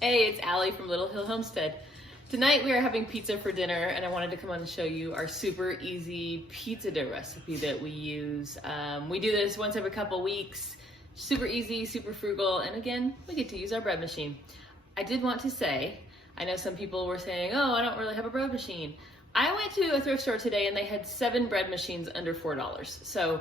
Hey, it's Allie from Little Hill Homestead. Tonight we are having pizza for dinner, and I wanted to come on and show you our super easy pizza dough recipe that we use. We do this once every couple weeks. Super easy, super frugal, and again, we get to use our bread machine. I did want to say, I know some people were saying, oh, I don't really have a bread machine. I went to a thrift store today and they had 7 bread machines under $4. So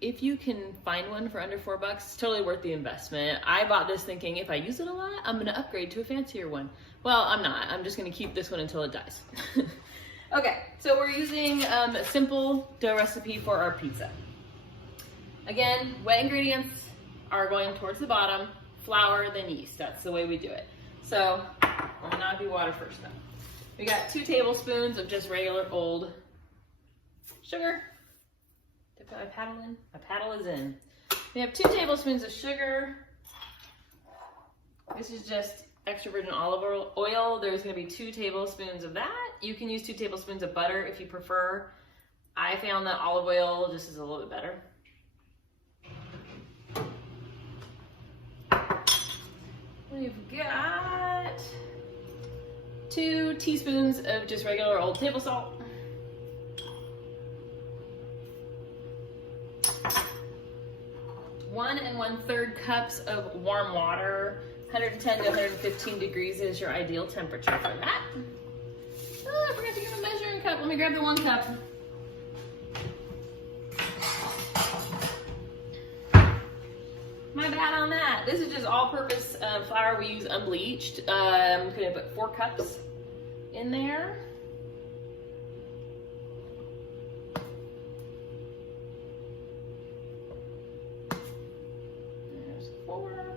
if you can find one for under $4, it's totally worth the investment. I bought this thinking if I use it a lot, I'm gonna upgrade to a fancier one. Well, I'm not. I'm just gonna keep this one until it dies. Okay, so we're using a simple dough recipe for our pizza. Again, wet ingredients are going towards the bottom, flour, then yeast. That's the way we do it. So I'm gonna do water first though. We got 2 tablespoons of just regular old sugar. Did I put my paddle in? My paddle is in. We have 2 tablespoons of sugar. This is just extra virgin olive oil. There's gonna be 2 tablespoons of that. You can use 2 tablespoons of butter if you prefer. I found that olive oil just is a little bit better. We've got 2 teaspoons of just regular old table salt. 1 1/3 cups of warm water. 110 to 115 degrees is your ideal temperature for that. Oh, I forgot to get a measuring cup. Let me grab the 1 cup. My bad on that. This is just all-purpose flour. We use unbleached. I'm gonna put 4 cups in there. There's 4.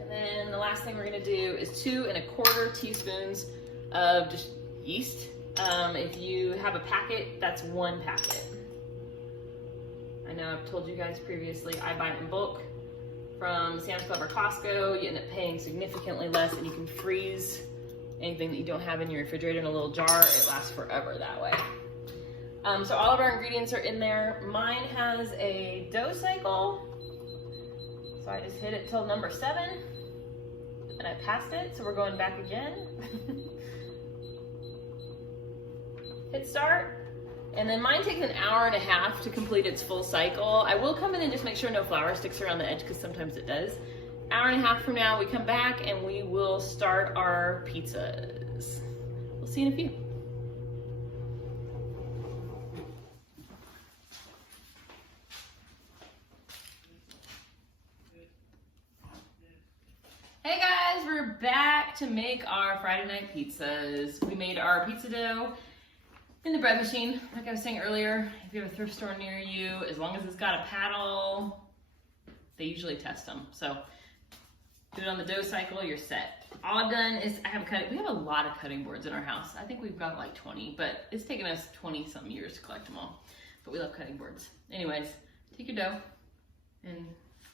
And then the last thing we're gonna do is 2 1/4 teaspoons of just yeast. If you have a packet, that's 1 packet. I know I've told you guys previously, I buy it in bulk from Sam's Club or Costco. You end up paying significantly less, and you can freeze anything that you don't have in your refrigerator in a little jar. It lasts forever that way. So all of our ingredients are in there. Mine has a dough cycle. So I just hit it till number 7, and I passed it, so we're going back again. Hit start. And then mine takes 1.5 hours to complete its full cycle. I will come in and just make sure no flour sticks around the edge, because sometimes it does. 1.5 hours from now, we come back and we will start our pizzas. We'll see you in a few. Hey guys, we're back to make our Friday night pizzas. We made our pizza dough in the bread machine. Like I was saying earlier, if you have a thrift store near you, as long as it's got a paddle, they usually test them. So do it on the dough cycle, you're set. All I've done is we have a lot of cutting boards in our house. I think we've got like 20, but it's taken us 20 some years to collect them all. But we love cutting boards. Anyways, take your dough and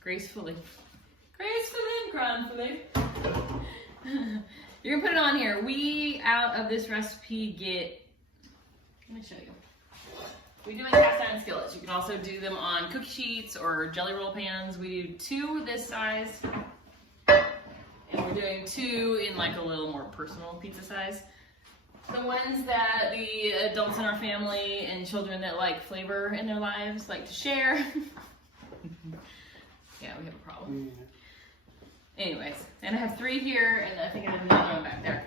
gracefully and grandfully, you're gonna put it on here. We, out of this recipe, get, let me show you. We do in cast iron skillets. You can also do them on cookie sheets or jelly roll pans. We do 2 this size, and we're doing 2 in like a little more personal pizza size. The ones that the adults in our family and children that like flavor in their lives like to share. Yeah, we have a problem. Anyways, and I have 3 here, and I think I have another one back there.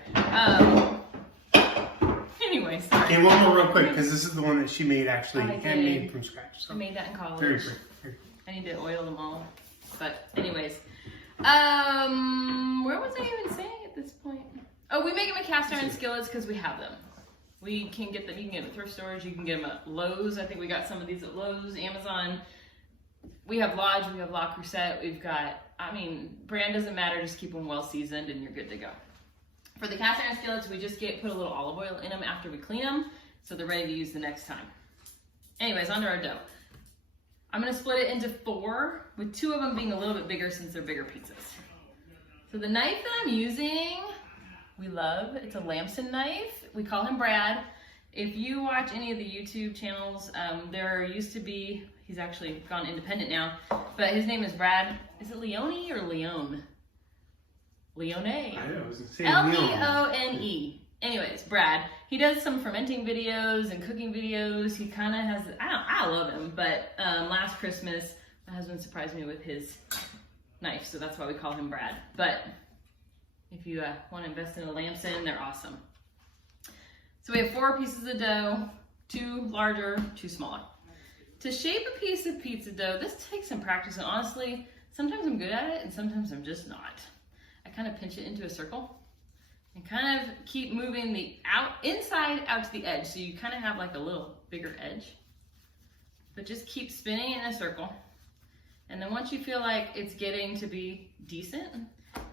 Anyway, sorry. Okay, one more real quick, because this is the one that she made actually, handmade from scratch. So. I made that in college. Very quick. I need to oil them all. But anyways, where was I even saying at this point? Oh, we make them in cast iron skillets because we have them. We can get them. You can get them at thrift stores. You can get them at Lowe's. I think we got some of these at Lowe's, Amazon. We have Lodge. We have La Crusette. We've got. I mean, brand doesn't matter. Just keep them well seasoned, and you're good to go. For the cast iron skillets, we just put a little olive oil in them after we clean them, so they're ready to use the next time. Anyways, onto our dough. I'm gonna split it into 4, with 2 of them being a little bit bigger since they're bigger pizzas. So the knife that I'm using, we love. It's a Lamson knife. We call him Brad. If you watch any of the YouTube channels, there used to be, he's actually gone independent now, but his name is Brad is it Leone or Leone? Leone. I know, I was saying Leone. Anyways, Brad, he does some fermenting videos and cooking videos. He kind of has, I love him, but last Christmas, my husband surprised me with his knife, so that's why we call him Brad. But if you want to invest in a lamson, they're awesome. So we have 4 pieces of dough, 2 larger, 2 smaller. To shape a piece of pizza dough, this takes some practice, and honestly, sometimes I'm good at it and sometimes I'm just not. I kind of pinch it into a circle and kind of keep moving the inside out to the edge, so you kind of have like a little bigger edge. But just keep spinning it in a circle. And then once you feel like it's getting to be decent,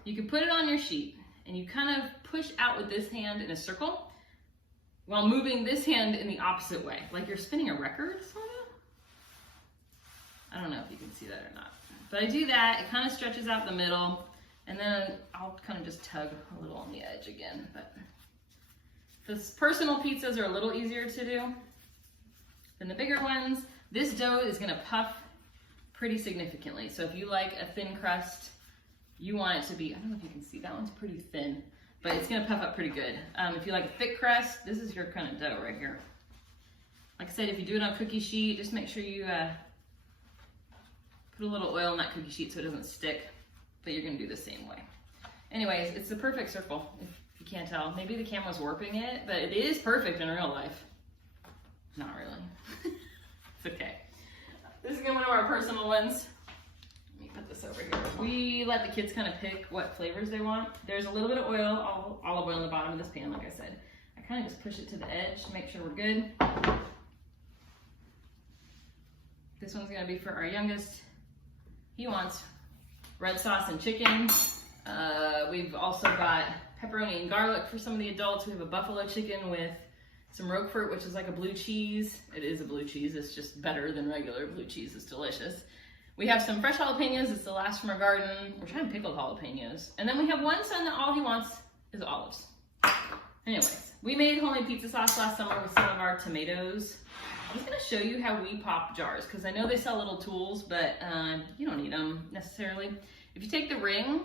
you can put it on your sheet and you kind of push out with this hand in a circle while moving this hand in the opposite way, like you're spinning a record, sort of. I don't know if you can see that or not. But I do that, it kind of stretches out the middle, and then I'll kind of just tug a little on the edge again. But the personal pizzas are a little easier to do than the bigger ones. This dough is gonna puff pretty significantly. So if you like a thin crust, you want it to be, I don't know if you can see, that one's pretty thin, but it's gonna puff up pretty good. If you like a thick crust, this is your kind of dough right here. Like I said, if you do it on cookie sheet, just make sure you put a little oil in that cookie sheet so it doesn't stick, but you're gonna do the same way. Anyways, it's the perfect circle, if you can't tell. Maybe the camera's warping it, but it is perfect in real life. Not really. It's okay. This is one of our personal ones. Let me put this over here. We let the kids kind of pick what flavors they want. There's a little bit of oil, olive oil in the bottom of this pan, like I said. I kind of just push it to the edge to make sure we're good. This one's gonna be for our youngest. He wants red sauce and chicken. We've also got pepperoni and garlic for some of the adults. We have a buffalo chicken with some Roquefort, which is like a blue cheese. It is a blue cheese, it's just better than regular blue cheese, it's delicious. We have some fresh jalapenos, it's the last from our garden. We're trying pickled jalapenos. And then we have one son that all he wants is olives. Anyways, we made homemade pizza sauce last summer with some of our tomatoes. I'm just gonna show you how we pop jars, because I know they sell little tools, but you don't need them necessarily. If you take the ring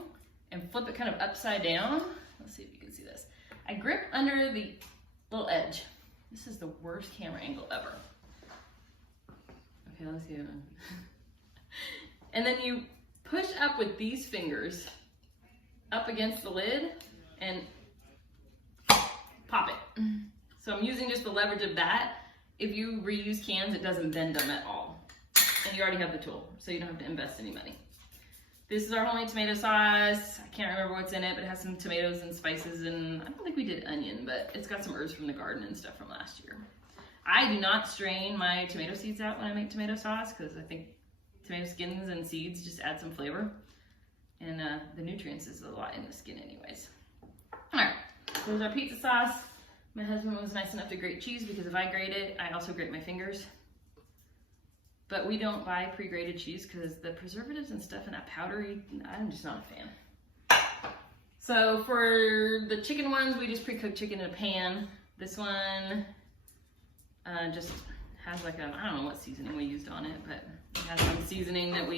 and flip it kind of upside down, let's see if you can see this. I grip under the little edge. This is the worst camera angle ever. Okay, let's see it. And then you push up with these fingers up against the lid and pop it. So I'm using just the leverage of that. If you reuse cans, it doesn't bend them at all. And you already have the tool, so you don't have to invest any money. This is our homemade tomato sauce. I can't remember what's in it, but it has some tomatoes and spices, and I don't think we did onion, but it's got some herbs from the garden and stuff from last year. I do not strain my tomato seeds out when I make tomato sauce, because I think tomato skins and seeds just add some flavor. And the nutrients is a lot in the skin anyways. All right, so there's our pizza sauce. My husband was nice enough to grate cheese, because if I grate it, I also grate my fingers. But we don't buy pre-grated cheese because the preservatives and stuff in that powdery, I'm just not a fan. So for the chicken ones, we just pre-cook chicken in a pan. This one just has like a, I don't know what seasoning we used on it, but it has some seasoning that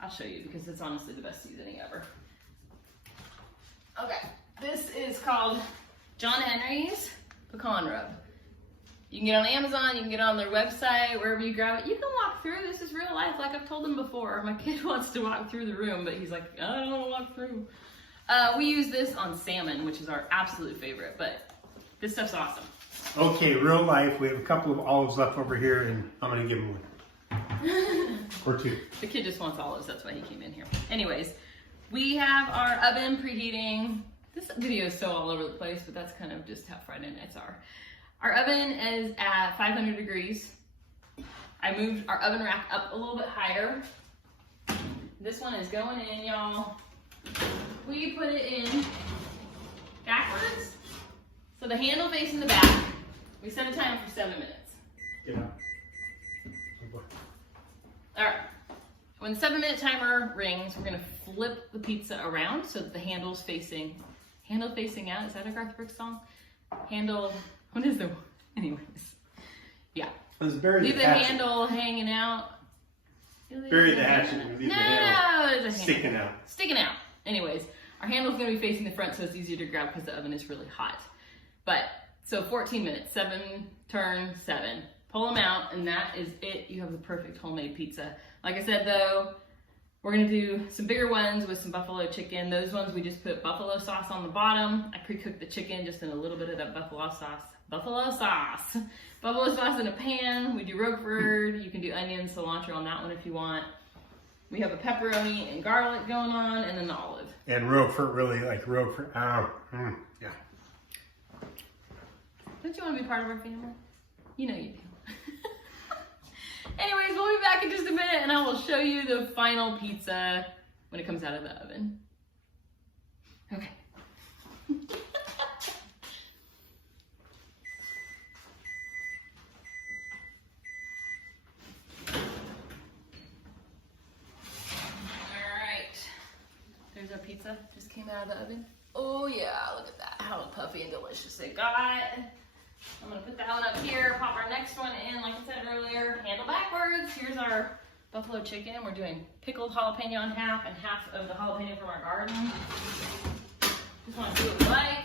I'll show you because it's honestly the best seasoning ever. Okay, this is called John Henry's Pecan Rub. You can get it on Amazon, you can get it on their website, wherever you grab it. You can walk through, this is real life, like I've told him before. My kid wants to walk through the room, but he's like, I don't want to walk through. We use this on salmon, which is our absolute favorite, but this stuff's awesome. Okay, real life, we have a couple of olives left over here, and I'm gonna give him one. Or two. The kid just wants olives, that's why he came in here. Anyways, we have our oven preheating. This video is so all over the place, but that's kind of just how Friday nights are. Our oven is at 500 degrees. I moved our oven rack up a little bit higher. This one is going in, y'all. We put it in backwards. So the handle facing the back. We set a timer for 7 minutes. Yeah. All right. When the 7-minute timer rings, we're gonna flip the pizza around so that the handle facing out. Is that a Garth Brooks song? Handle. What is the, anyways, yeah. Leave the handle hanging out. Bury the hatchet and leave the handle there's a sticking handle. out. Sticking out. Anyways, our handle's gonna be facing the front so it's easier to grab because the oven is really hot. But, so 14 minutes, 7 turn, 7. Pull them out, and that is it. You have the perfect homemade pizza. Like I said though, we're gonna do some bigger ones with some buffalo chicken. Those ones we just put buffalo sauce on the bottom. I pre-cooked the chicken just in a little bit of that buffalo sauce. Buffalo sauce in a pan. We do Roquefort. You can do onion, cilantro on that one if you want. We have a pepperoni and garlic going on, and an olive. And Roquefort, really like Roquefort. Yeah. Don't you want to be part of our family? You know you do. Anyways, we'll be back in just a minute, and I will show you the final pizza when it comes out of the oven. Okay. There's our pizza, just came out of the oven. Oh yeah, look at that, how puffy and delicious it got. I'm gonna put that one up here, pop our next one in, like I said earlier, handle backwards. Here's our buffalo chicken. We're doing pickled jalapeno in half and half of the jalapeno from our garden. Just wanna see what we like.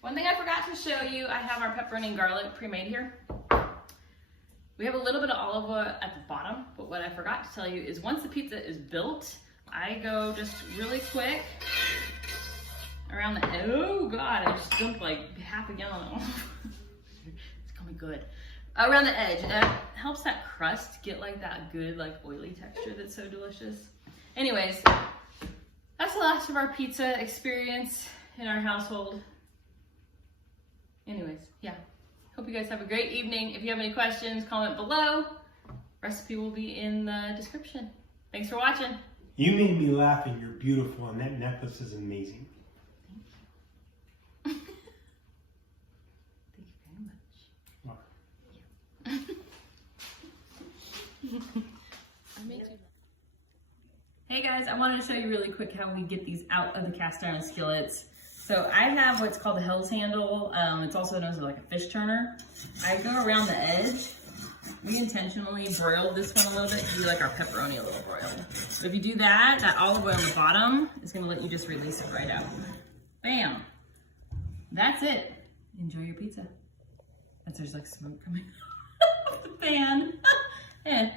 One thing I forgot to show you, I have our pepperoni and garlic pre-made here. We have a little bit of olive oil at the bottom, but what I forgot to tell you is once the pizza is built, I go just really quick around the, oh God, I just dumped like half a gallon of olive. It's gonna be good. Around the edge, and that helps that crust get like that good, like oily texture that's so delicious. Anyways, that's the last of our pizza experience in our household. Anyways, yeah. Hope you guys have a great evening. If you have any questions, comment below. Recipe will be in the description. Thanks for watching. You made me laugh, and you're beautiful, and that necklace is amazing. Thank you very much. Hey guys, I wanted to show you really quick how we get these out of the cast iron skillets. So I have what's called a hell's handle. It's also known as like a fish turner. I go around the edge. We intentionally broiled this one a little bit to be like our pepperoni a little broiled. So if you do that, that olive oil on the bottom is gonna let you just release it right out. Bam. That's it. Enjoy your pizza. There's like smoke coming out of the pan. Yeah.